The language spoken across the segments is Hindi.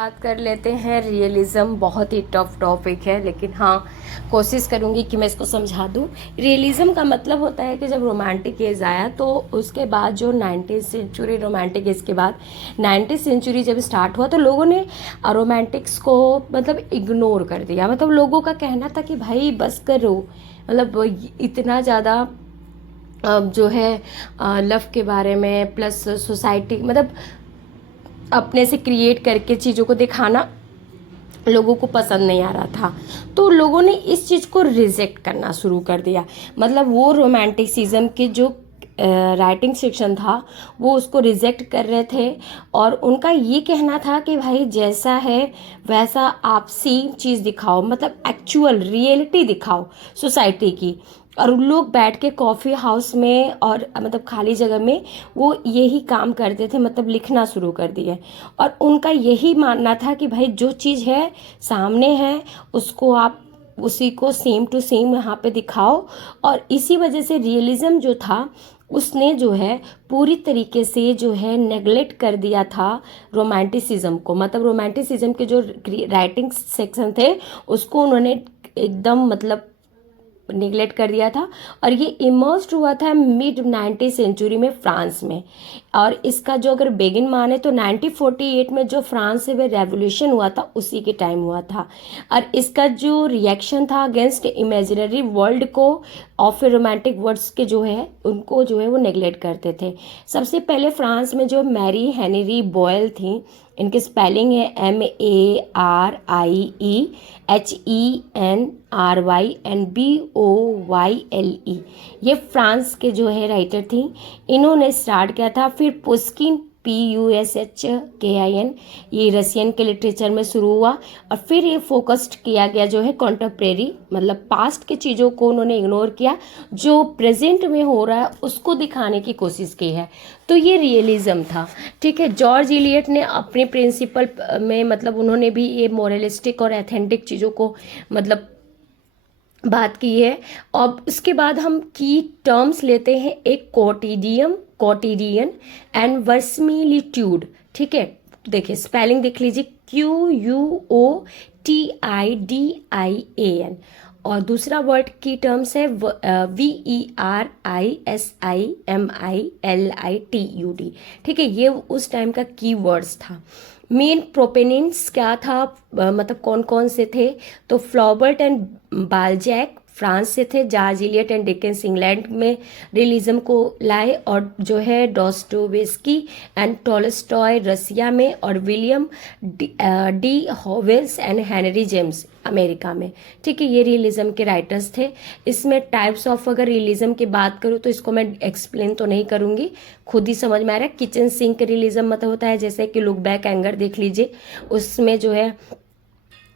बात कर लेते हैं रियलिज़म। बहुत ही टफ टॉपिक है, लेकिन हाँ, कोशिश करूँगी कि मैं इसको समझा दूँ। रियलिज़म का मतलब होता है कि जब रोमांटिक एज आया तो उसके बाद जो 19th सेंचुरी, रोमांटिक एज के बाद 19th सेंचुरी जब स्टार्ट हुआ तो लोगों ने रोमांटिक्स को मतलब इग्नोर कर दिया। मतलब लोगों का कहना था कि भाई बस करो, मतलब इतना ज़्यादा जो है लव के बारे में प्लस सोसाइटी, मतलब अपने से क्रिएट करके चीज़ों को दिखाना लोगों को पसंद नहीं आ रहा था। तो लोगों ने इस चीज़ को रिजेक्ट करना शुरू कर दिया। मतलब वो रोमांटिसिज्म के जो राइटिंग सेक्शन था वो उसको रिजेक्ट कर रहे थे, और उनका ये कहना था कि भाई जैसा है वैसा आप सेम चीज़ दिखाओ, मतलब एक्चुअल रियलिटी दिखाओ सोसाइटी की। और उन लोग बैठ के कॉफ़ी हाउस में और मतलब खाली जगह में वो यही काम करते थे, मतलब लिखना शुरू कर दिए। और उनका यही मानना था कि भाई जो चीज़ है सामने है उसको आप उसी को सेम टू सेम यहाँ पे दिखाओ। और इसी वजह से रियलिज्म जो था उसने जो है पूरी तरीके से जो है नेगलेक्ट कर दिया था रोमांटिसिज्म को। मतलब रोमांटिसिज्म के जो राइटिंग सेक्शन थे उसको उन्होंने एकदम मतलब निगलेक्ट कर दिया था। और ये इमर्ज हुआ था मिड 19th सेंचुरी में फ्रांस में। और इसका जो अगर बेगिन माने तो 1948 में जो फ्रांस से वह रेवोल्यूशन हुआ था उसी के टाइम हुआ था। और इसका जो रिएक्शन था अगेंस्ट इमेजिनरी वर्ल्ड को और फिर रोमांटिक वर्ड्स के जो है उनको जो है वो नेगलेक्ट करते थे। सबसे पहले फ्रांस में जो मैरी हेनरी बॉयल थी, इनकी स्पेलिंग है MARIEHENRYNBOYLE। ये फ्रांस के जो है राइटर थी, इन्होंने स्टार्ट किया था। फिर पुस्किन PUSHKIN, ये रशियन के लिटरेचर में शुरू हुआ। और फिर ये फोकस्ड किया गया जो है कॉन्टेम्प्रेरी, मतलब पास्ट की चीज़ों को उन्होंने इग्नोर किया, जो प्रेजेंट में हो रहा है उसको दिखाने की कोशिश की है। तो ये रियलिज्म था। ठीक है, जॉर्ज इलियट ने अपने प्रिंसिपल में मतलब उन्होंने भी ये मोरलिस्टिक और एथेंटिक चीज़ों को मतलब बात की है। और उसके बाद हम की टर्म्स लेते हैं, एक कोटिडियन एंड वर्समिलिट्यूड। ठीक है, देखिए स्पेलिंग देख लीजिए, QUOTIDIAN। और दूसरा वर्ड की टर्म्स है VERISIMILITUD। ठीक है, ये उस टाइम का की वर्ड्स था। मेन प्रोपेनेंट्स क्या था, मतलब कौन कौन से थे, तो फ्लॉबर्ट एंड बाल्जैक फ्रांस से थे, George Eliot and Dickens England में रियलिज्म को लाए, और जो है डॉस्टोवेस्की एंड टॉलस्टॉय रसिया में, और William D Havells and Henry James America में। ठीक है, ये रियलिज्म के राइटर्स थे। इसमें टाइप्स ऑफ अगर रियलिज्म की बात करूँ तो इसको मैं एक्सप्लेन तो नहीं करूँगी, खुद ही समझ में आ रहा है। किचन सिंक रियलिज्म मतलब होता है जैसे कि लुक बैक एंगर देख लीजिए, उसमें जो है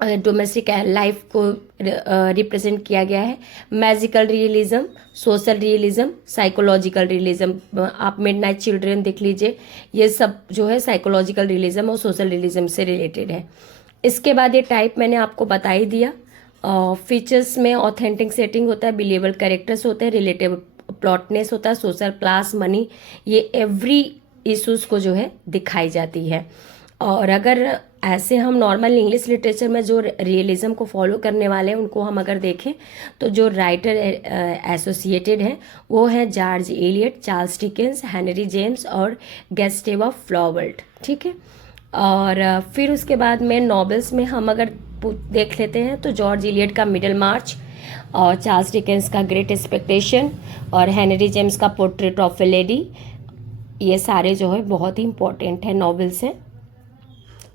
डोमेस्टिक लाइफ को रिप्रेजेंट किया गया है। Magical realism, social realism, psychological realism, आप मिडनाइट चिल्ड्रन देख लीजिए, ये सब जो है साइकोलॉजिकल रियलिज्म और सोशल रियलिज्म से रिलेटेड है। इसके बाद ये टाइप मैंने आपको बता ही दिया। फीचर्स में ऑथेंटिक सेटिंग होता है, बिलीवेबल कैरेक्टर्स होते हैं, रिलेटिव प्लॉटनेस होता है, सोशल क्लास, मनी, ये एवरी इशूज़ को जो है दिखाई जाती है। और अगर ऐसे हम नॉर्मल इंग्लिश लिटरेचर में जो रियलिज्म को फॉलो करने वाले हैं उनको हम अगर देखें तो जो राइटर एसोसिएटेड हैं वो हैं George Eliot, Charles Dickens, Henry James और गैस्टेवा फ्लॉबर्ट। ठीक है, और फिर उसके बाद में नॉवेल्स में हम अगर देख लेते हैं तो जॉर्ज इलियट का मिडल मार्च, और चार्ल्स डिकेंस का ग्रेट एक्सपेक्टेशन, और हेनरी जेम्स का पोर्ट्रेट ऑफ ए लेडी, ये सारे जो है बहुत ही इंपॉर्टेंट है नॉवेल्स हैं।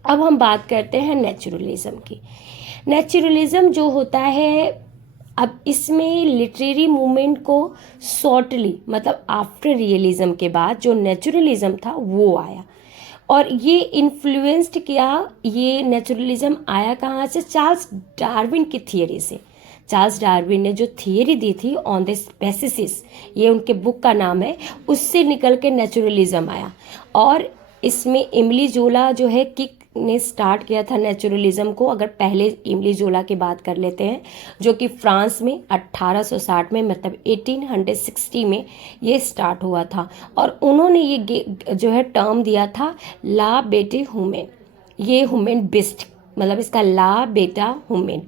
अब हम बात करते हैं नेचुरलिज्म की। नेचुरलिज्म जो होता है, अब इसमें लिटरेरी मूवमेंट को शॉर्टली मतलब आफ्टर रियलिज्म के बाद जो नेचुरलिज्म था वो आया, और ये इन्फ्लुएंस्ड किया। ये नेचुरलिज्म आया कहाँ से, चार्ल्स डार्विन की थियरी से। चार्ल्स डार्विन ने जो थियरी दी थी ऑन द स्पेसिसिस, ये उनके बुक का नाम है, उससे निकल के नेचुरलिज्म आया। और इसमें इमली जोला जो है किक ने स्टार्ट किया था नेचुरलिज्म को। अगर पहले इमली जोला की बात कर लेते हैं, जो कि फ्रांस में 1860 में मतलब 1860 में ये स्टार्ट हुआ था। और उन्होंने ये जो है टर्म दिया था ला बेटे हुमेन, ये ह्यूमन बिस्ट, मतलब इसका ला बेटा ह्यूमन,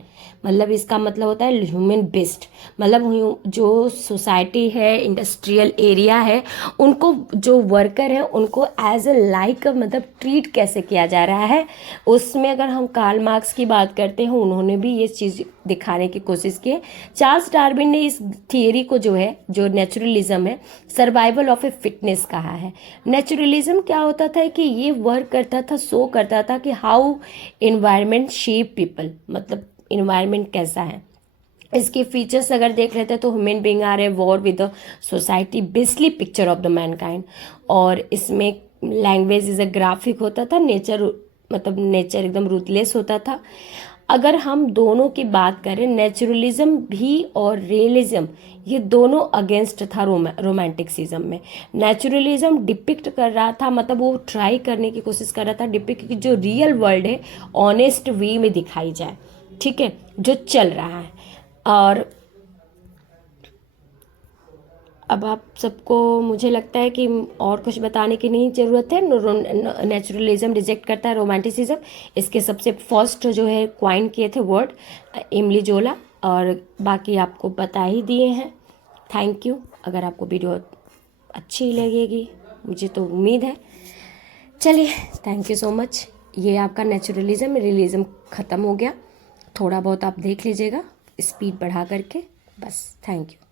मतलब इसका मतलब होता है ह्यूमन बिस्ट, मतलब जो सोसाइटी है, इंडस्ट्रियल एरिया है, उनको जो वर्कर है उनको एज अ लाइक मतलब ट्रीट कैसे किया जा रहा है। उसमें अगर हम कार्ल मार्क्स की बात करते हैं, उन्होंने भी ये चीज़ दिखाने की कोशिश की है। चार्ल्स डार्विन ने इस थियरी को जो है, जो नेचुरलिज्म है, सर्वाइवल ऑफ ए फिटनेस कहा है। नेचुरलिज्म क्या होता था कि ये वर्क करता था, शो करता था कि हाउ इन्वायरमेंट शेप पीपल, मतलब इन्वायरमेंट कैसा है। इसके फीचर्स अगर देख रहे थे तो human being are a war with the society, bestly picture of the mankind. और इसमें लैंग्वेज इज अ ग्राफिक होता था, नेचर मतलब नेचर एकदम रूथलेस होता था। अगर हम दोनों की बात करें, नेचुरलिज्म भी और रियलिज्म, ये दोनों अगेंस्ट था रोमांटिसिज्म में। नेचुरलिज्म डिपिक्ट कर रहा था, मतलब वो ट्राई करने की कोशिश कर रहा था डिपिक्ट की जो रियल वर्ल्ड है ऑनेस्ट वे में दिखाई जाए, ठीक है, जो चल रहा है। और अब आप सबको मुझे लगता है कि और कुछ बताने की नहीं ज़रूरत है। नेचुरलिज्म रिजेक्ट करता है रोमांटिसिज्म। इसके सबसे फर्स्ट जो है क्वाइन किए थे वर्ड एमिली जोला, और बाकी आपको बता ही दिए हैं। Thank you. अगर आपको वीडियो अच्छी लगेगी, मुझे तो उम्मीद है। चलिए, थैंक यू सो मच। ये आपका नेचुरलिज्म रियलिज्म ख़त्म हो गया। थोड़ा बहुत आप देख लीजिएगा स्पीड बढ़ा करके, बस। Thank you.